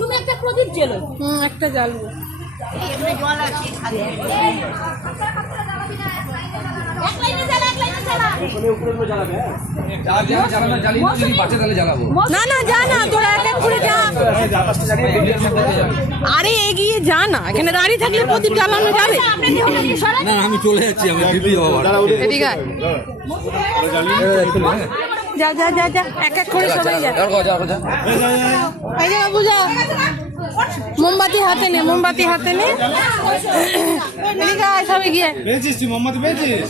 তুমি একটা প্রদীপ জ্বালো। একটা জ্বালবো। না না যা না, তোরা এক এক করে যা। আরে এগিয়ে যা না, এখানে দাঁড়িয়ে থাকলে প্রদীপ জ্বালানো যাবে না। আমি চলে যাচ্ছি, আমি দিদি বাবা। এদিকে যা যা যা যা, এক এক করে সবাই যা। এই যে বাবু যা, মোমবাতি হাতে নে, মোমবাতি হাতে নে। এদিকে আয় সবাই গিয়ে। পেয়েছিস তুই মোমবাতি পেয়েছিস?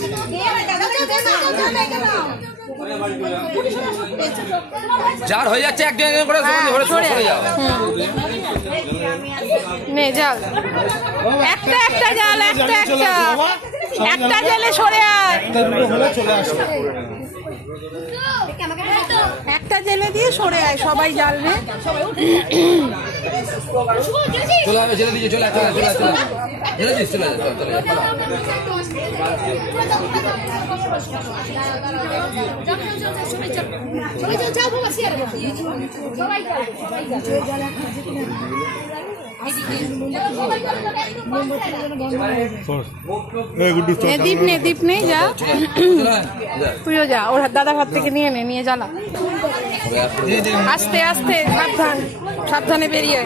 যার হয়ে যাচ্ছে একজন করে সরে যাও। নে জাল, একটা একটা জাল, একটা একটা একটা জালে সরে আয়। চলে আসো। একটা জেলে দিয়ে সরে আয়, সবাই জ্বালবে। চলে আসবে, জেলে দিয়ে চলে চলে চলে চলে জেলে দিয়ে চলে চলে দীপ নে, দীপ নে, যা তুইও যা, ওর দাদার হাত থেকে নিয়ে নে, নিয়ে জ্বালা। আস্তে আস্তে, সাবধান, সাবধানে বেরিয়ে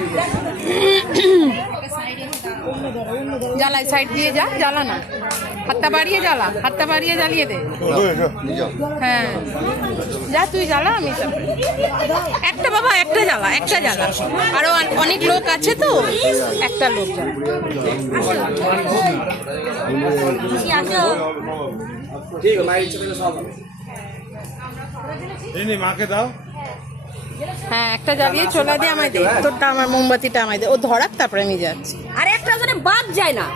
জ্বালাই, সাইড দিয়ে যা, জ্বালা না, হাতটা বাড়িয়ে জ্বালা, হাতটা বাড়িয়ে জ্বালিয়ে দে। হ্যাঁ যা, তুই জ্বালা, আমি একটা বাবা, একটা জ্বালা, একটা জ্বালা, আরো অনেক লোক আছে তো, একটা লোক জ্বালা। মাকে দাও। হ্যাঁ একটা জ্বালিয়ে চলে দিয়ে আমায় দে, তোরটা আমার মোমবাতিটা আমায় দে, ও ধরাক তারপরে আমি যাচ্ছি। আর একটা ওখানে বাদ যায় না।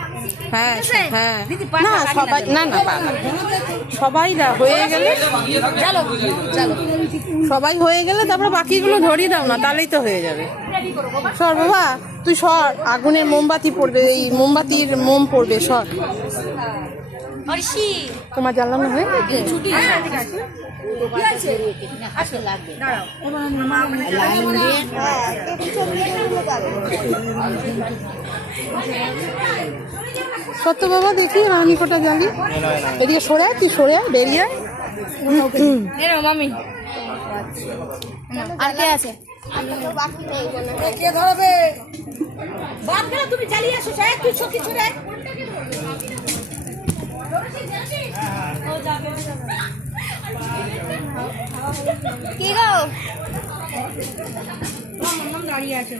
হ্যাঁ হ্যাঁ, না সবাই, না না সবাই হয়ে গেলে, সবাই হয়ে গেলে তারপরে বাকিগুলো ধরিয়ে দাও না, তাহলেই তো হয়ে যাবে। সর বাবা, তুই সর, আগুনের মোমবাতি পড়বে, এই মোমবাতির মোম পড়বে, সর। তোমার জ্বালানো হয়ে গেছে? সত্য বাবা দেখি রানী কোটা জ্বালি। এদিকে সরে আয়, তুই সরে আয়, বেরিয়ে আয়। মামি আর কে আছে? কে ধরবে? বাদ গেলে তুমি জ্বালিয়ে আসো, তুই সত্যি ছড়ে। কি গো দাঁড়িয়ে আছে।